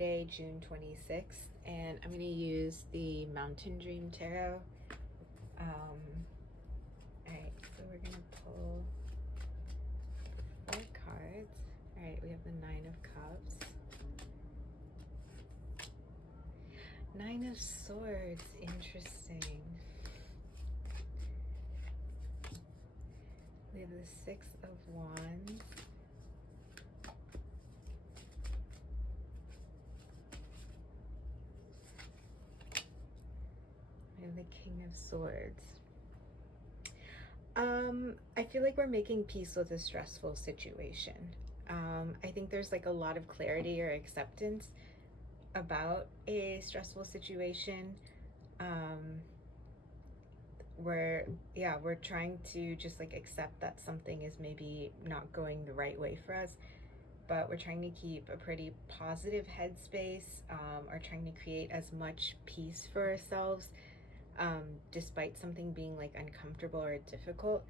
Friday, June 26th, and I'm going to use the Mountain Dream Tarot. Alright, so we're going to pull 4 cards. Alright, we have the 9 of Cups. 9 of Swords, interesting. We have the 6 of Wands. We have the King of Swords. I feel like we're making peace with a stressful situation. I think there's like a lot of clarity or acceptance about a stressful situation. We're trying to just like accept that something is maybe not going the right way for us, but we're trying to keep a pretty positive headspace, or trying to create as much peace for ourselves, despite something being like uncomfortable or difficult.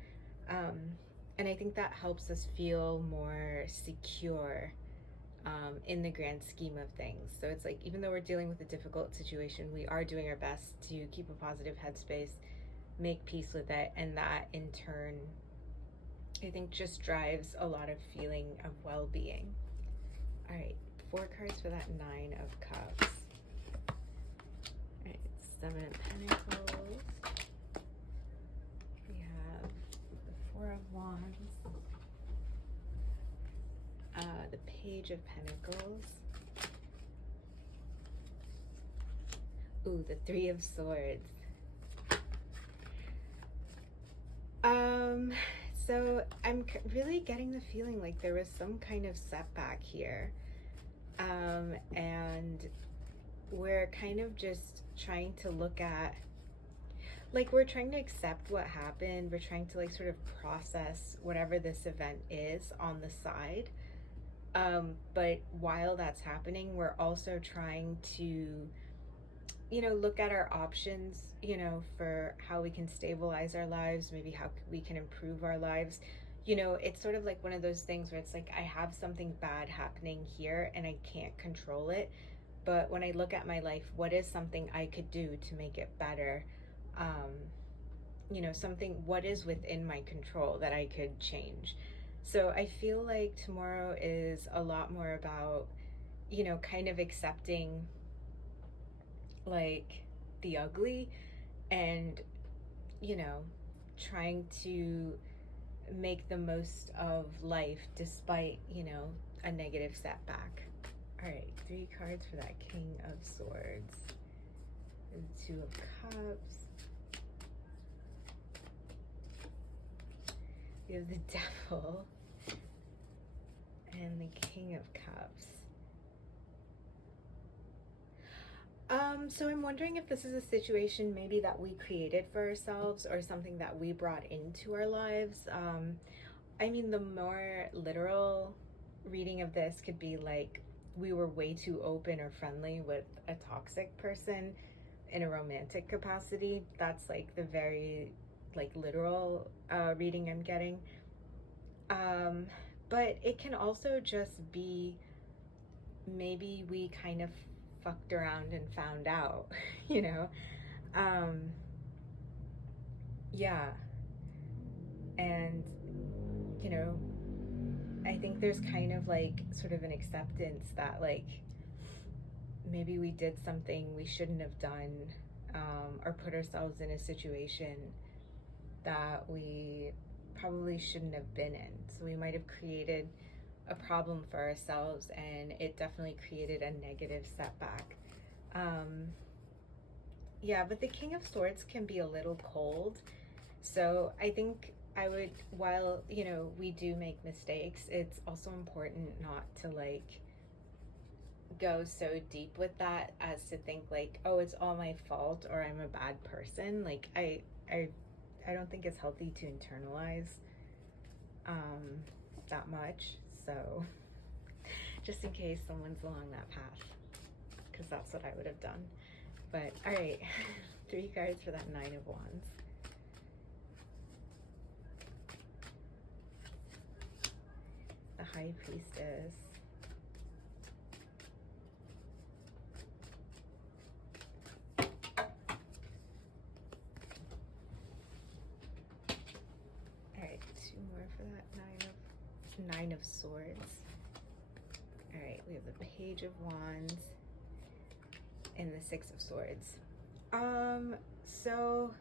And I think that helps us feel more secure in the grand scheme of things. So it's like, even though we're dealing with a difficult situation, we are doing our best to keep a positive headspace, make peace with it, and that in turn, I think, just drives a lot of feeling of well-being. All right, 4 cards for that 9 of Cups. All right, 7 of Pentacles. We have the 4 of Wands. The Page of Pentacles. Ooh, the 3 of Swords. So I'm really getting the feeling like there was some kind of setback here. And we're kind of just trying to look at, like, we're trying to accept what happened. We're trying to like sort of process whatever this event is on the side. But while that's happening, we're also trying to, look at our options, for how we can stabilize our lives, maybe how we can improve our lives. It's sort of like one of those things where it's like, I have something bad happening here and I can't control it. But when I look at my life, what is something I could do to make it better? What is within my control that I could change? So I feel like tomorrow is a lot more about, kind of accepting like the ugly and, trying to make the most of life despite, a negative setback. All right, 3 cards for that King of Swords. And 2 of Cups. We have the Devil and the King of Cups. So I'm wondering if this is a situation maybe that we created for ourselves or something that we brought into our lives. I mean, the more literal reading of this could be like, we were way too open or friendly with a toxic person in a romantic capacity. That's like the very like literal reading I'm getting. But it can also just be maybe we kind of fucked around and found out, yeah. And, I think there's kind of like sort of an acceptance that like maybe we did something we shouldn't have done, or put ourselves in a situation that we probably shouldn't have been in. So we might have created a problem for ourselves, and it definitely created a negative setback. Yeah, but the King of Swords can be a little cold. So I think I would, while, we do make mistakes, it's also important not to like go so deep with that as to think like, oh, it's all my fault or I'm a bad person. Like I don't think it's healthy to internalize that much. So just in case someone's along that path, because that's what I would have done. But all right, 3 cards for that 9 of Wands. The High Priestess. for that? Nine of Swords. All right, we have the Page of Wands and the Six of Swords. So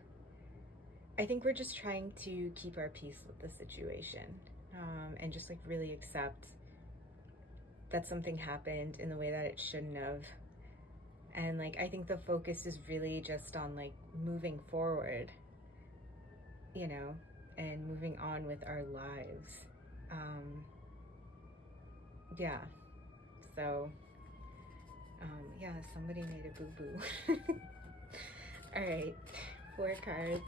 I think we're just trying to keep our peace with the situation, and just like really accept that something happened in the way that it shouldn't have. And like, I think the focus is really just on like moving forward, you know, and moving on with our lives. Yeah. So, yeah, somebody made a boo-boo. All right, 4 cards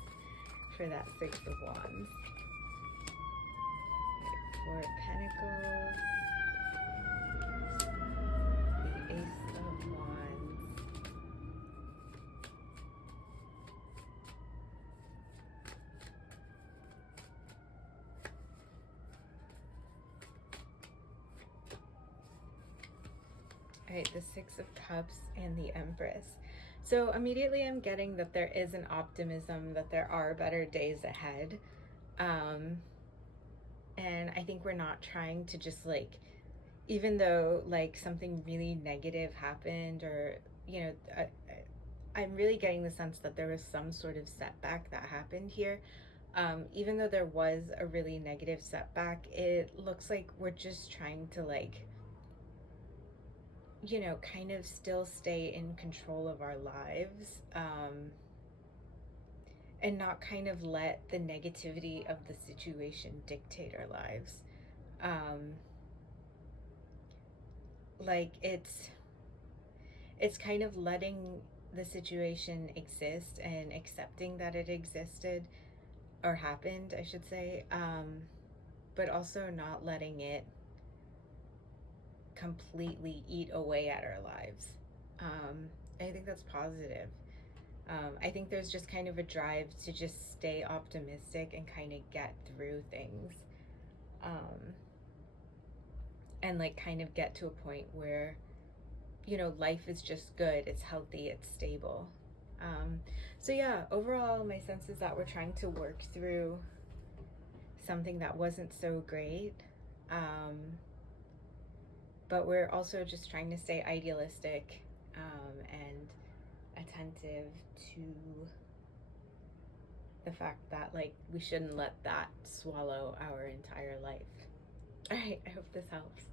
for that Six of Wands. Four of Pentacles, the Ace of Wands, all right, the Six of Cups, and the Empress. So immediately I'm getting that there is an optimism, that there are better days ahead. And I think we're not trying to just like, even though like something really negative happened, or, you know, I'm really getting the sense that there was some sort of setback that happened here. Even though there was a really negative setback, it looks like we're just trying to like, you know, kind of still stay in control of our lives, and not kind of let the negativity of the situation dictate our lives. Like it's kind of letting the situation exist and accepting that it existed, or happened, I should say, but also not letting it completely eat away at our lives. I think that's positive. I think there's just kind of a drive to just stay optimistic and kind of get through things, and like kind of get to a point where, you know, life is just good, it's healthy, it's stable. So yeah, overall my sense is that we're trying to work through something that wasn't so great, but we're also just trying to stay idealistic, and attentive to the fact that like we shouldn't let that swallow our entire life. All right, I hope this helps.